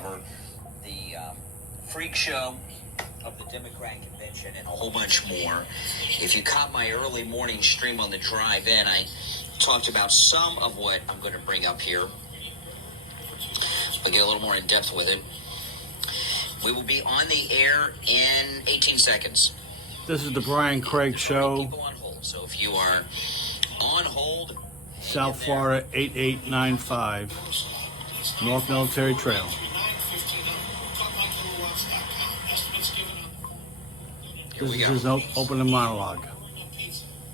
cover the freak show of the Democrat convention and a whole bunch more. If you caught my early morning stream on the drive in, I talked about some of what I'm going to bring up here. I'll get a little more in depth with it. We will be on the air in 18 seconds. This is the Brian Craig Show. People on hold. So if you are on hold, South Florida 8895, North Military Trail. This is his opening monologue. On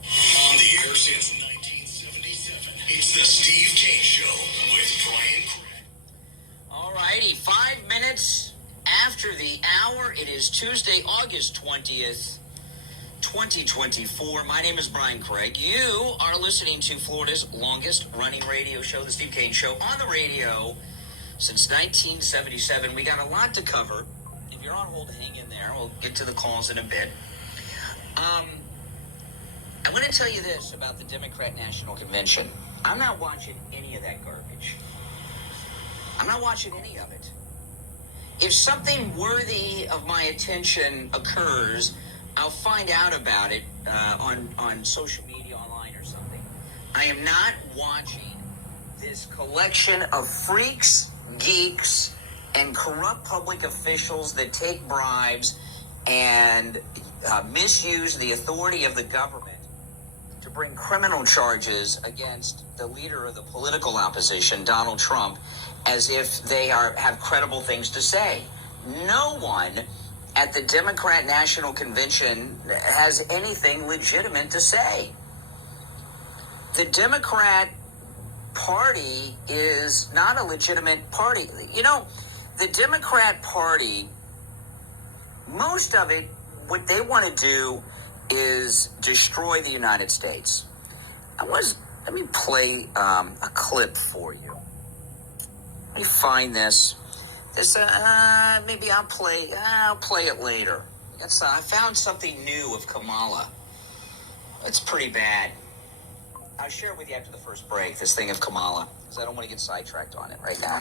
the air since 1977, it's the Steve Kane Show with Brian Craig. All righty, 5 minutes after the hour. It is Tuesday, August 20th, 2024. My name is Brian Craig. You are listening to Florida's longest running radio show, the Steve Kane Show, on the radio since 1977. We got a lot to cover. If you're on hold, hang in there. We'll get to the calls in a bit. I'm going to tell you this about the Democrat National Convention. I'm not watching any of that garbage. I'm not watching any of it. If something worthy of my attention occurs, I'll find out about it on social media, online or something. I am not watching this collection of freaks, geeks, and corrupt public officials that take bribes and misuse the authority of the government to bring criminal charges against the leader of the political opposition, Donald Trump, as if they have credible things to say. No one at the Democrat National Convention has anything legitimate to say. The Democrat Party is not a legitimate party. You know, the Democrat Party, most of it, what they want to do is destroy the United States. Let me play a clip for you. Let me find this. Maybe I'll play it later. I found something new of Kamala. It's pretty bad. I'll share it with you after the first break, this thing of Kamala, because I don't want to get sidetracked on it right now.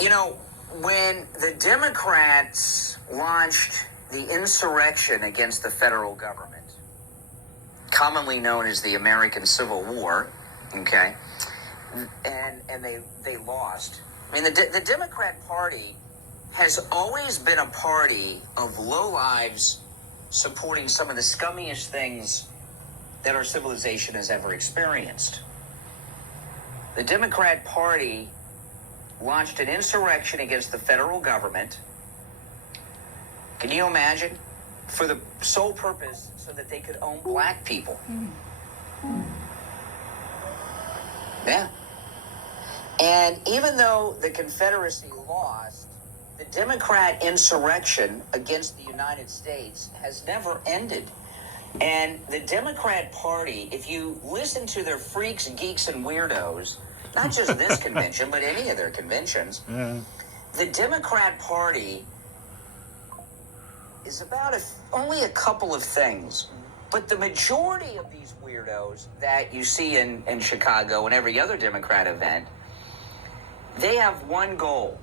You know, when the Democrats launched the insurrection against the federal government, commonly known as the American Civil War, okay, and they lost. I mean, the Democrat Party has always been a party of lowlives supporting some of the scummiest things that our civilization has ever experienced. The Democrat Party launched an insurrection against the federal government. Can you imagine? For the sole purpose so that they could own black people. Yeah. And even though the Confederacy lost, the Democrat insurrection against the United States has never ended. And the Democrat Party, if you listen to their freaks, geeks, and weirdos, not just this convention, but any of their conventions, the Democrat Party is about only a couple of things. But the majority of these weirdos that you see in Chicago and every other Democrat event, they have one goal: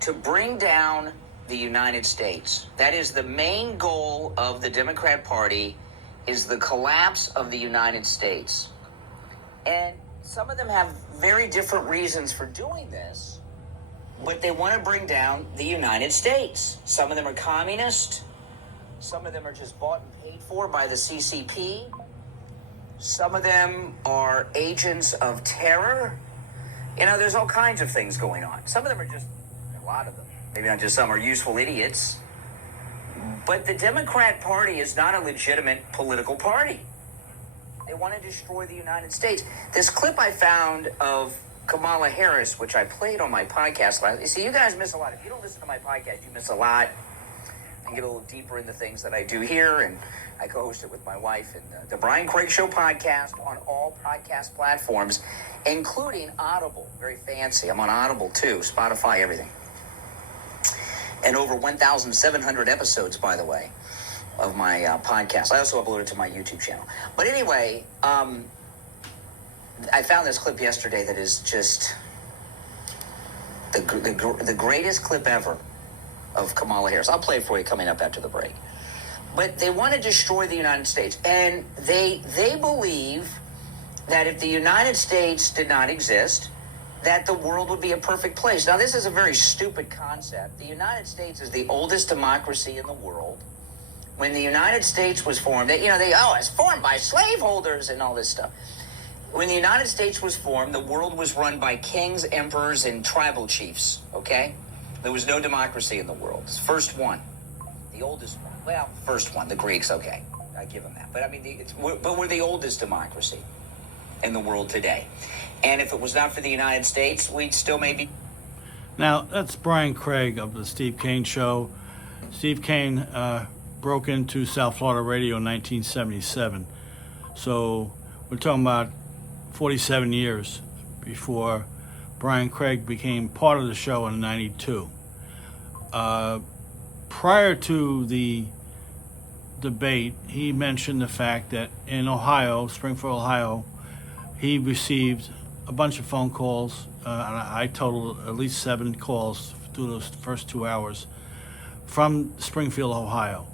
to bring down the United States. That is the main goal of the Democrat Party, is the collapse of the United States. And some of them have very different reasons for doing this, but they want to bring down the United States. Some of them are communist. Some of them are just bought and paid for by the CCP. Some of them are agents of terror. You know, there's all kinds of things going on. Some of them are just, a lot of them, maybe not just some, are useful idiots. But the Democrat Party is not a legitimate political party. They want to destroy the United States. This clip I found of Kamala Harris, which I played on my podcast last. You see, you guys miss a lot. If you don't listen to my podcast, you miss a lot. I get a little deeper into things that I do here, and I co-host it with my wife and the Brian Craig Show podcast on all podcast platforms, including Audible. Very fancy. I'm on Audible too, Spotify, everything. And over 1,700 episodes, by the way, of my podcast. I also upload it to my YouTube channel. But anyway, I found this clip yesterday that is just the greatest clip ever of Kamala Harris. I'll play it for you coming up after the break. But they want to destroy the United States. And they believe that if the United States did not exist, that the world would be a perfect place. Now, this is a very stupid concept. The United States is the oldest democracy in the world. When the United States was formed, it's formed by slaveholders and all this stuff. When the United States was formed, the world was run by kings, emperors, and tribal chiefs, okay? There was no democracy in the world. It's the first one. The oldest one. Well, first one. The Greeks, okay. I give them that. But, I mean, we're the oldest democracy in the world today. And if it was not for the United States, we'd still maybe... Now, that's Brian Craig of the Steve Kane Show. Steve Kane broke into South Florida radio in 1977. So we're talking about 47 years before Brian Craig became part of the show in 92. Prior to the debate, he mentioned the fact that in Ohio, Springfield, Ohio, he received a bunch of phone calls. I totaled at least 7 calls through those first 2 hours from Springfield, Ohio.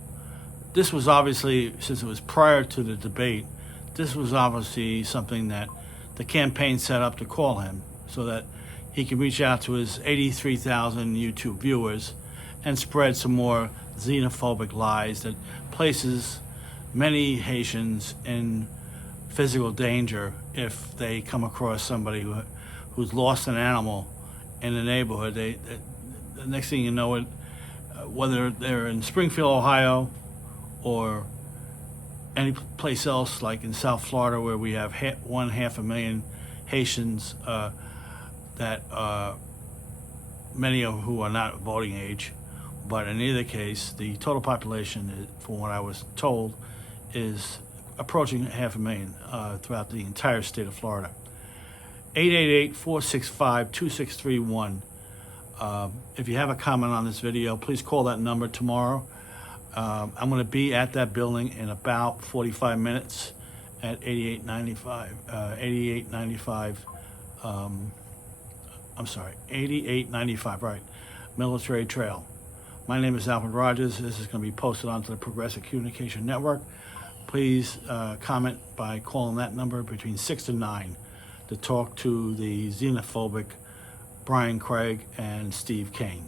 This was obviously, since it was prior to the debate, this was obviously something that the campaign set up to call him so that he could reach out to his 83,000 YouTube viewers and spread some more xenophobic lies that places many Haitians in physical danger if they come across somebody who's lost an animal in the neighborhood. The next thing you know, whether they're in Springfield, Ohio, or any place else like in South Florida where we have 500,000 Haitians that many of who are not voting age, but in either case, the total population, from what I was told, is approaching 500,000 throughout the entire state of Florida. 888-465-2631. If you have a comment on this video, please call that number tomorrow. I'm going to be at that building in about 45 minutes at 8895, I'm sorry, 8895, right, Military Trail. My name is Alfred Rogers. This is going to be posted onto the Progressive Communication Network. Please comment by calling that number between 6 and 9 to talk to the xenophobic Brian Craig and Steve Kane.